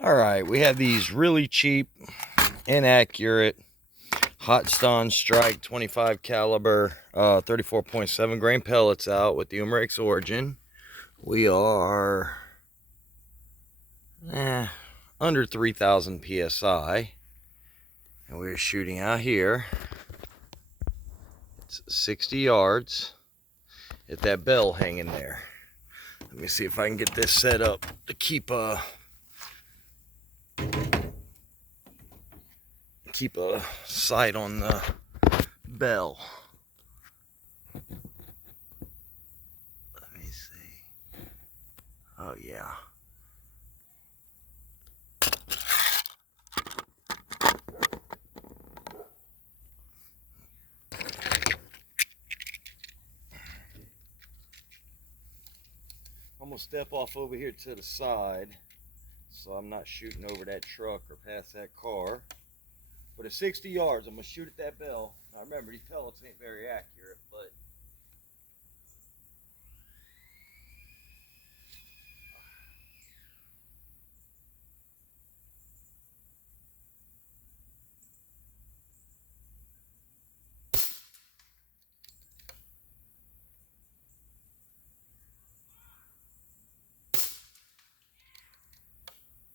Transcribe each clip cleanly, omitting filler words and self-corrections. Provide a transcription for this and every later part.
All right, we have these really cheap, inaccurate Hot Stun Strike 25 caliber 34.7 grain pellets out with the Umrex Origin. We are under 3,000 psi, and we're shooting out here. It's 60 yards. At that bell hanging there. Let me see if I can get this set up to keep a sight on the bell. Let me see. Oh yeah. I'm gonna step off over here to the side so I'm not shooting over that truck or past that car. But at 60 yards, I'm gonna shoot at that bell. Now remember, these pellets ain't very accurate, but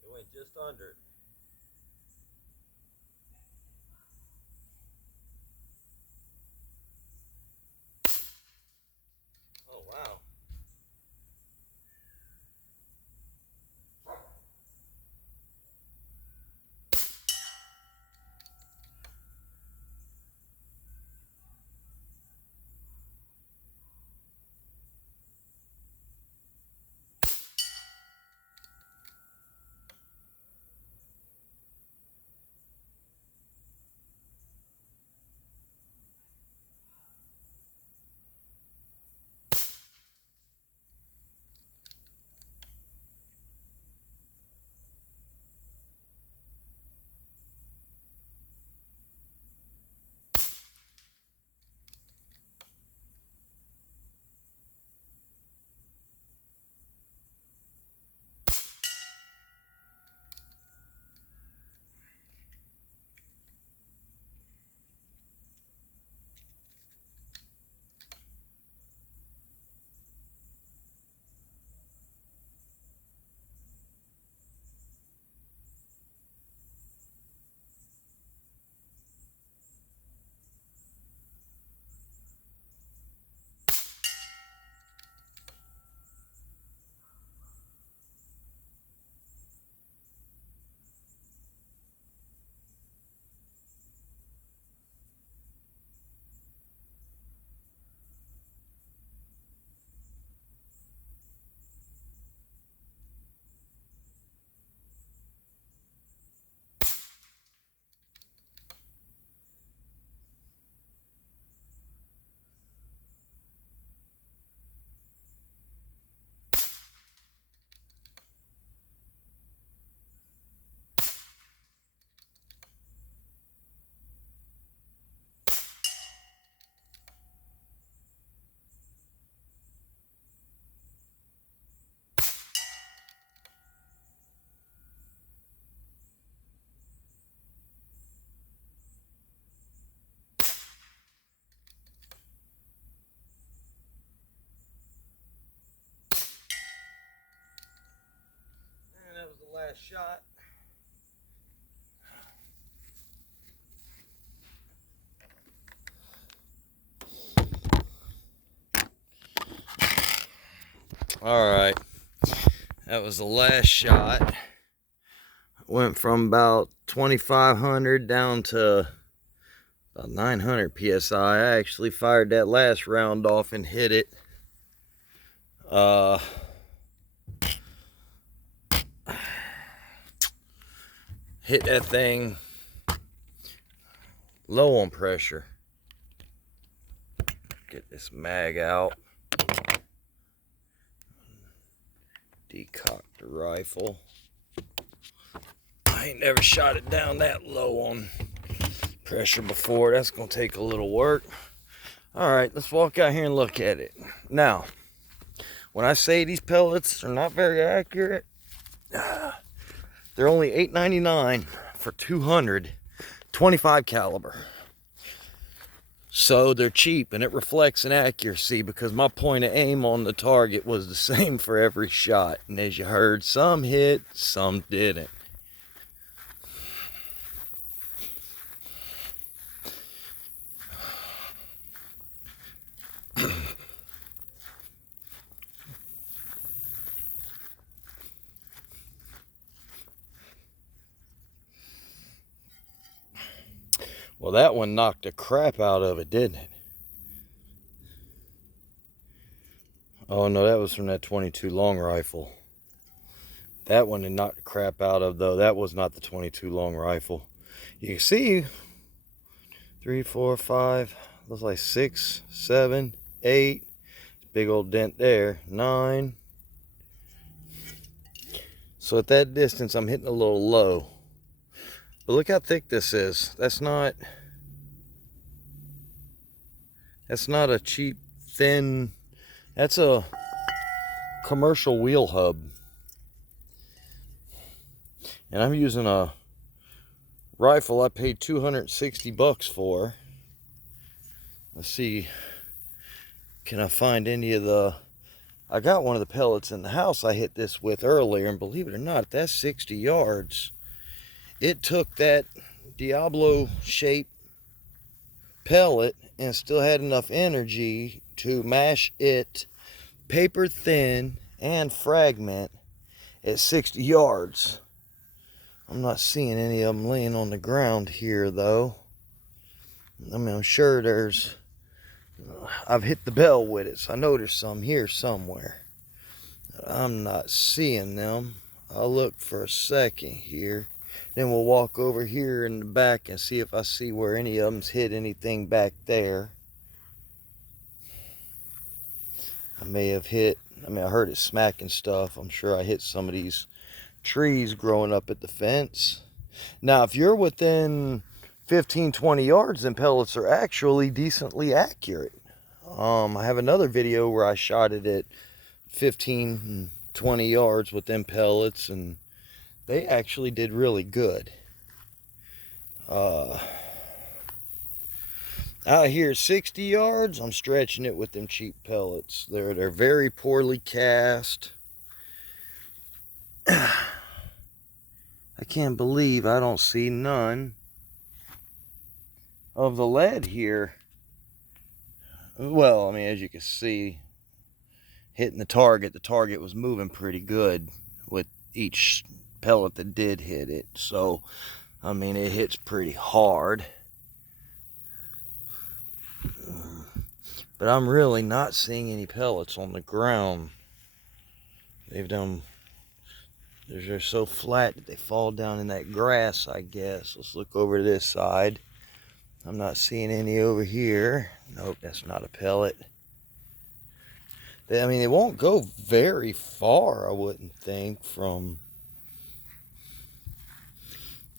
it went just under it. Oh wow. And that was the last shot. All right, that was the last shot. Went from about 2,500 down to about 900 psi. I actually fired that last round off and hit it. Hit that thing low on pressure. Get this mag out. Decock the rifle. I ain't never shot it down that low on pressure before. That's gonna take a little work. All right, let's walk out here and look at it. Now, when I say these pellets are not very accurate, They're only $8.99 for 225 caliber. So they're cheap, and it reflects in accuracy because my point of aim on the target was the same for every shot. And as you heard, some hit, some didn't. Well, that one knocked the crap out of it, didn't it? Oh no, that was from that 22 long rifle. That one did knock the crap out of, though. That was not the 22 long rifle. You can see 3, 4, 5, looks like 6, 7, 8. Big old dent there. 9. So at that distance, I'm hitting a little low. But look how thick this is. That's not a cheap, thin, that's a commercial wheel hub. And I'm using a rifle I paid $260 for. Let's see, can I find any of the, I got one of the pellets in the house I hit this with earlier, and believe it or not, that's 60 yards. It took that Diablo shaped pellet and still had enough energy to mash it paper thin and fragment at 60 yards. I'm not seeing any of them laying on the ground here, though. I mean, I'm sure there's, I've hit the bell with it, so I know there's some here somewhere. I'm not seeing them. I'll look for a second here. Then we'll walk over here in the back and see if I see where any of them's hit anything back there. I may have hit, I mean, I heard it smacking stuff. I'm sure I hit some of these trees growing up at the fence. Now, if you're within 15, 20 yards, then pellets are actually decently accurate. I have another video where I shot it at 15 and 20 yards with them pellets, and they actually did really good. Out here 60 yards, I'm stretching it with them cheap pellets. They're very poorly cast. I can't believe I don't see none of the lead here. Well, I mean, as you can see, hitting the target was moving pretty good with each pellet that did hit it. So, I mean, it hits pretty hard. But I'm really not seeing any pellets on the ground. They're so flat that they fall down in that grass, I guess. Let's look over to this side. I'm not seeing any over here. Nope, that's not a pellet. I mean, they won't go very far, I wouldn't think, from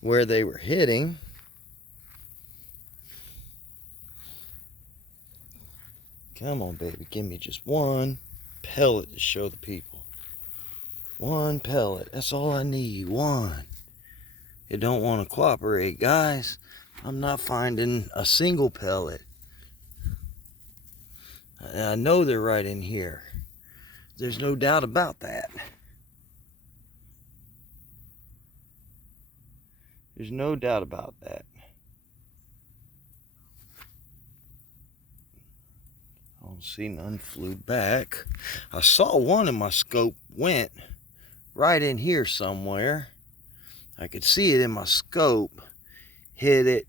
where they were hitting. Come on, baby, give me just one pellet to show the people. One pellet, that's all I need, one. It don't want to cooperate, guys. I'm not finding a single pellet. I know they're right in here. There's no doubt about that. There's no doubt about that. I don't see none flew back. I saw one in my scope went right in here somewhere. I could see it in my scope, hit it,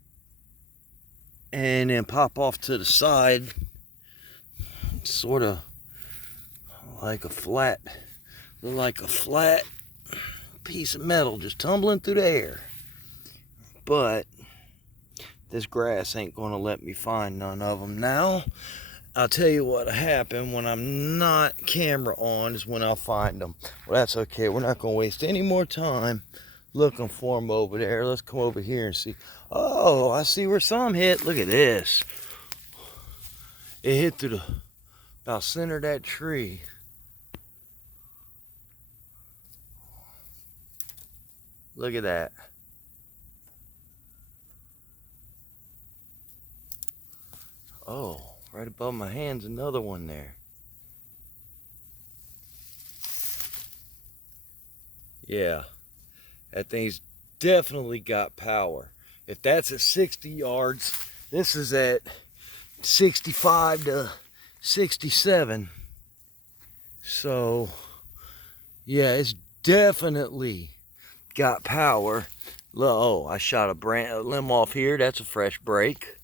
and then pop off to the side, sort of like a flat piece of metal just tumbling through the air. But this grass ain't gonna let me find none of them now. I'll tell you what happened when I'm not camera on is when I'll find them. Well, that's okay. We're not gonna waste any more time looking for them over there. Let's come over here and see. Oh, I see where some hit. Look at this. It hit through the about center of that tree. Look at that. Oh, right above my hand's another one there. Yeah, that thing's definitely got power. If that's at 60 yards, this is at 65 to 67. So, yeah, it's definitely got power. Oh, I shot a limb off here. That's a fresh break.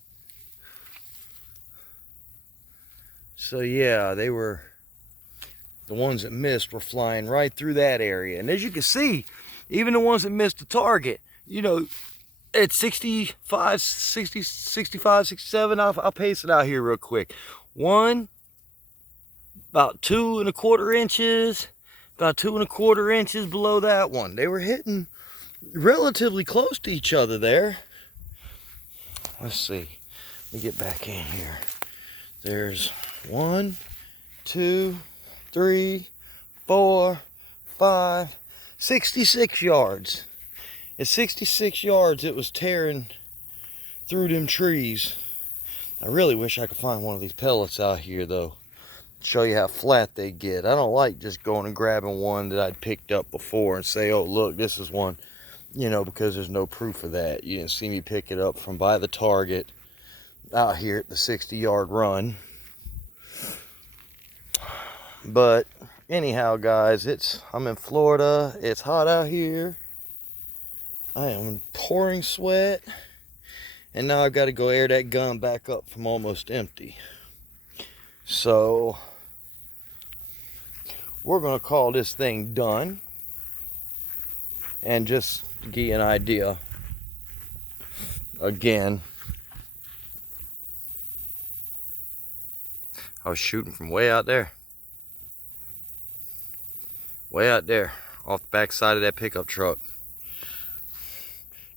So, yeah, they were... The ones that missed were flying right through that area. And as you can see, even the ones that missed the target, you know, at 65, 60, 65, 67, I'll pace it out here real quick. One, about 2¼ inches, about 2¼ inches below that one. They were hitting relatively close to each other there. Let's see. Let me get back in here. There's 1, 2, 3, 4, 5, 66 yards. At 66 yards, it was tearing through them trees. I really wish I could find one of these pellets out here, though. Show you how flat they get. I don't like just going and grabbing one that I'd picked up before and say, oh, look, this is one, you know, because there's no proof of that. You didn't see me pick it up from by the target out here at the 60-yard run. But anyhow, guys, I'm in Florida. It's hot out here. I am pouring sweat. And now I've got to go air that gun back up from almost empty. So we're going to call this thing done. And just to give you an idea, again, I was shooting from way out there. Way out there, off the back side of that pickup truck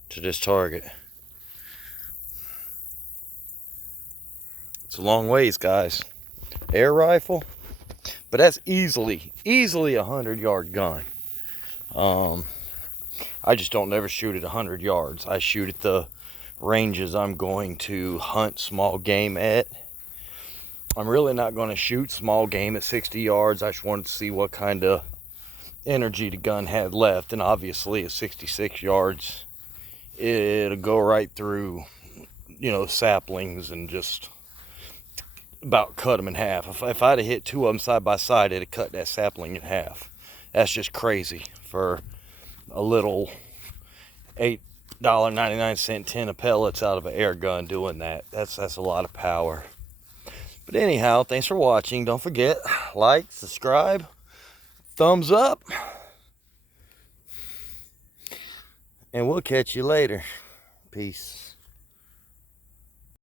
to this target. It's a long ways, guys. Air rifle, but that's easily a 100-yard gun. I just don't never shoot at 100 yards. I shoot at the ranges I'm going to hunt small game at. I'm really not going to shoot small game at 60 yards. I just wanted to see what kind of energy the gun had left, and obviously at 66 yards it'll go right through, you know, saplings and just about cut them in half. If I'd have hit two of them side by side, it'd have cut that sapling in half. That's just crazy for a little $8.99 tin of pellets out of an air gun doing that. That's a lot of power. But anyhow, thanks for watching. Don't forget, like, subscribe, thumbs up, and we'll catch you later. Peace.